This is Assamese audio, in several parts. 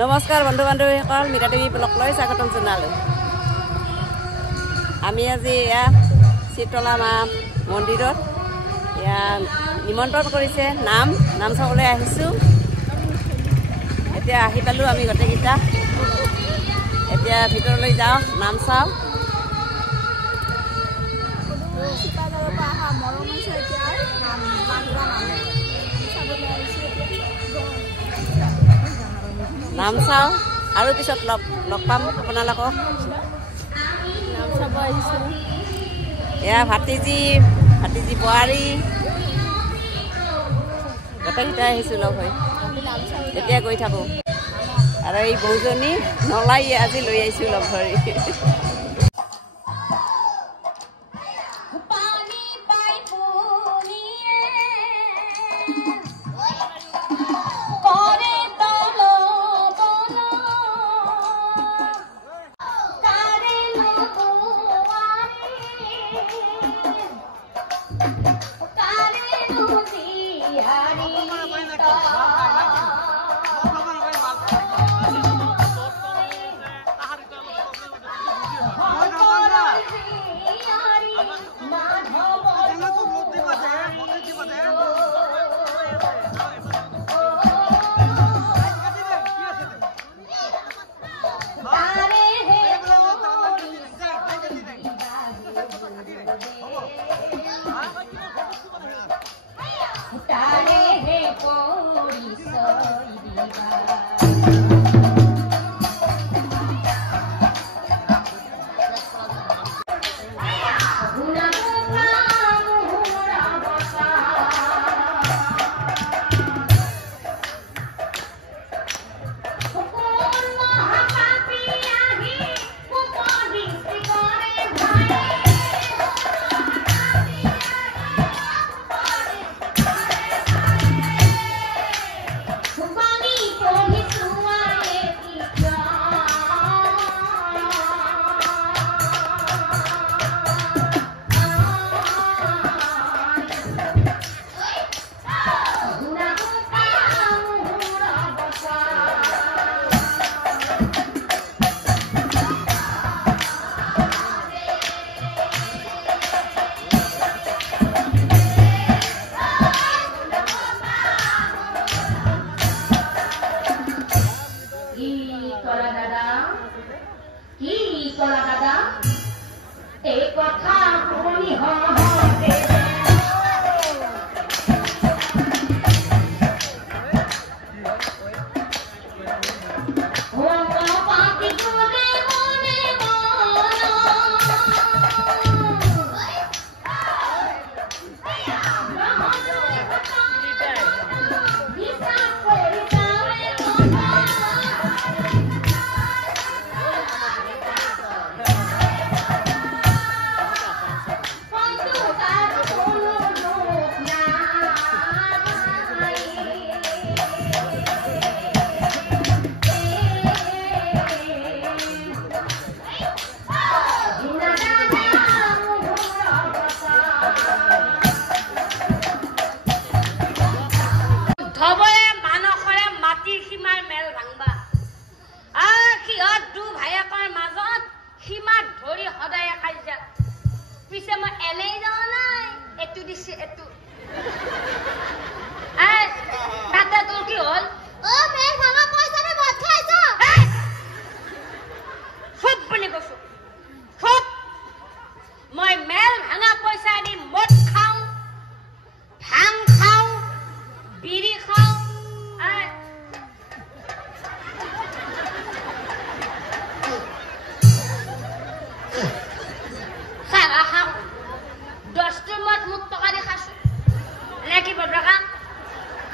নমস্কাৰ বন্ধু বান্ধৱীসকল, মীৰা দেৱী ব্লগ লৈ স্বাগতম জনালোঁ। আমি আজি এয়া শীতলা মা মন্দিৰত এয়া নিমন্ত্ৰণ কৰিছে নাম চাবলৈ আহিছোঁ। এতিয়া আহি পালোঁ আমি গোটেইকেইটা। এতিয়া ভিতৰলৈ যাওঁ, নাম চাওঁ। নাম চাওঁ আৰু পিছত লগ পাম আপোনালোকক। নাম চাব আহিছোঁ। এয়া ভাতিজী বোৱাৰী গোটেইকেইটাই আহিছোঁ লগ হৈ। এতিয়া গৈ থাকোঁ। আৰু এই বৌজনী নলাই আজি লৈ আহিছোঁ লগ ধৰি।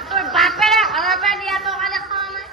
তোৰ বাপেৰে ঘৰৰ পৰা দিয়া টকা দেখা নাই।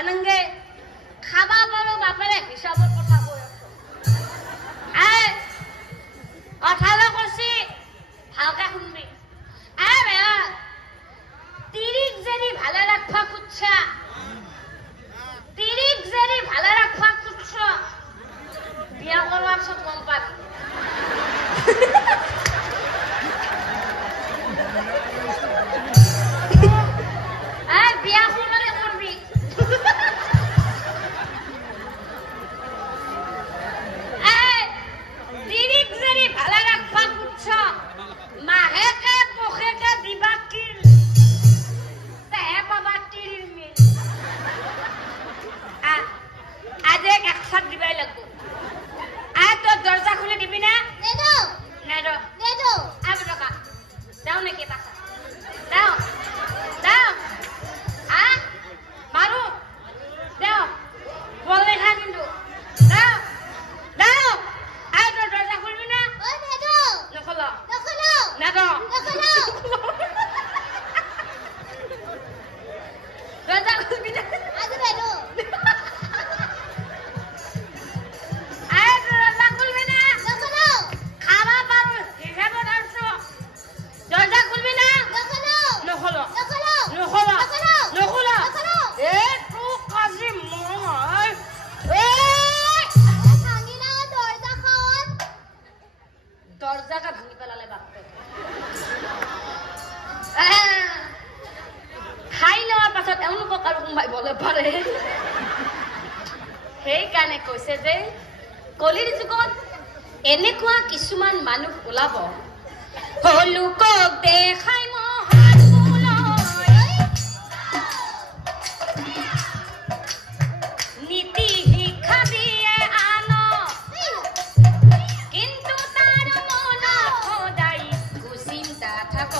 জানেংগে খাবা পাৰো বাপেৰে হিচাপত কথা কৈ আছো কথাটা কৈছি ভালকে শুনবি বেয়া তিৰিক যদি ভালে ৰাখবা খুজছা তিৰিক যদি ভালে ৰাখবা খুজছ বিয়া কৰোৱাৰ পিছত গম পাবি বিয়া সোনকালে কৰবি তিৰিক যদি ভালে ৰাখবা খুজছ মাহেকে পষেকে দিবা কিল তেহে পাবা তিৰিৰ মিল আজি একশত দিবাই লাগব তোৰ দরজা খুলে দিবি না দাও নাকি পাখা দাও দাও মারু দাও বললে খা কিন্তু দাও দাও তোর দরজা খুলবি না নখল না তো দরজা খুলবি না দরজাটা ভাঙি পেলালে বাপে খাই নেওয়ার পাছত এমন প্রকার কোনবাই বলে পারে সেইকাৰণে কৈছে যে কলিৰ যুগত এনেকুৱা কিছুমান মানুহ ওলাব লোকক দেখাই নীতি শিক্ষা দিয়ে আনক কিন্তু তাৰ মনত সদায় কুচিন্তা থাক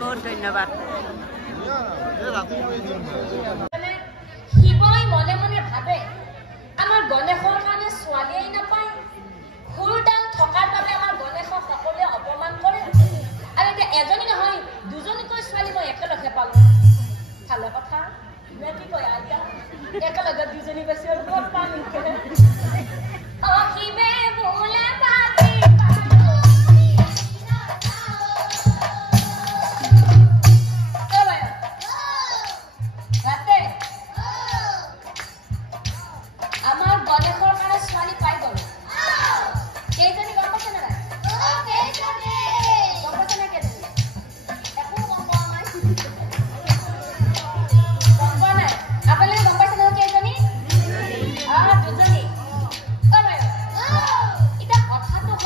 बहुत धन्यवाद শিৱই মনে মনে ভাবে আমাৰ গণেশৰ কাৰণে ছোৱালীয়ে নাপায় খুৰদান থকাৰ বাবে আমাৰ গণেশক সকলোৱে অপমান কৰে আৰু এতিয়া এজনী নহয় দুজনীকৈ ছোৱালী মই একেলগে পালো ভালে কথা কি কয় আইতা একেলগে দুজনী বেছি ক'ত পাম শিৱে বোলে পাতি কথাটো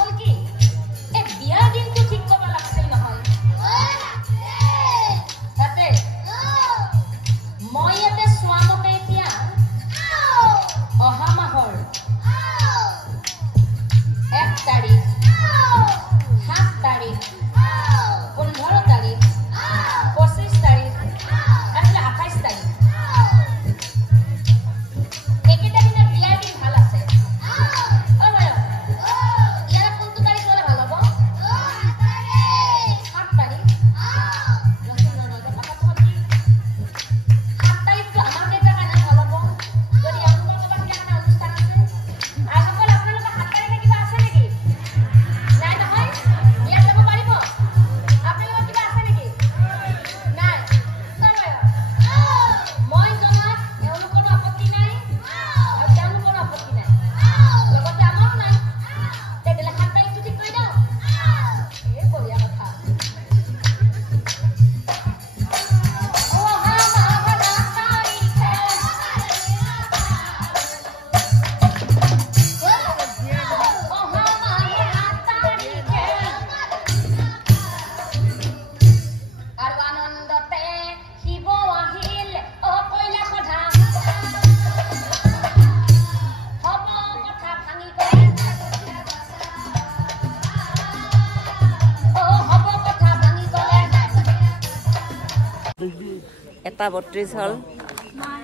1:32 হ'ল,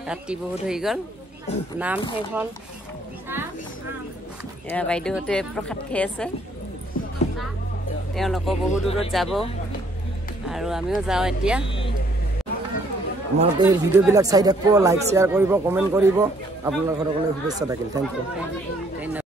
ৰাতি বহুত হৈ গ'ল। নাম শেষ হ'ল। এয়া বাইদেউহঁতে প্ৰসাদ খাই আছে। তেওঁলোকো বহু দূৰত যাব আৰু আমিও যাওঁ এতিয়া। আপোনালোকে এই ভিডিঅ'বিলাক চাই থাকিব, লাইক শ্বেয়াৰ কৰিব, কমেণ্ট কৰিব। আপোনালোকৰ সকলোকে শুভেচ্ছা থাকিল। Thank U.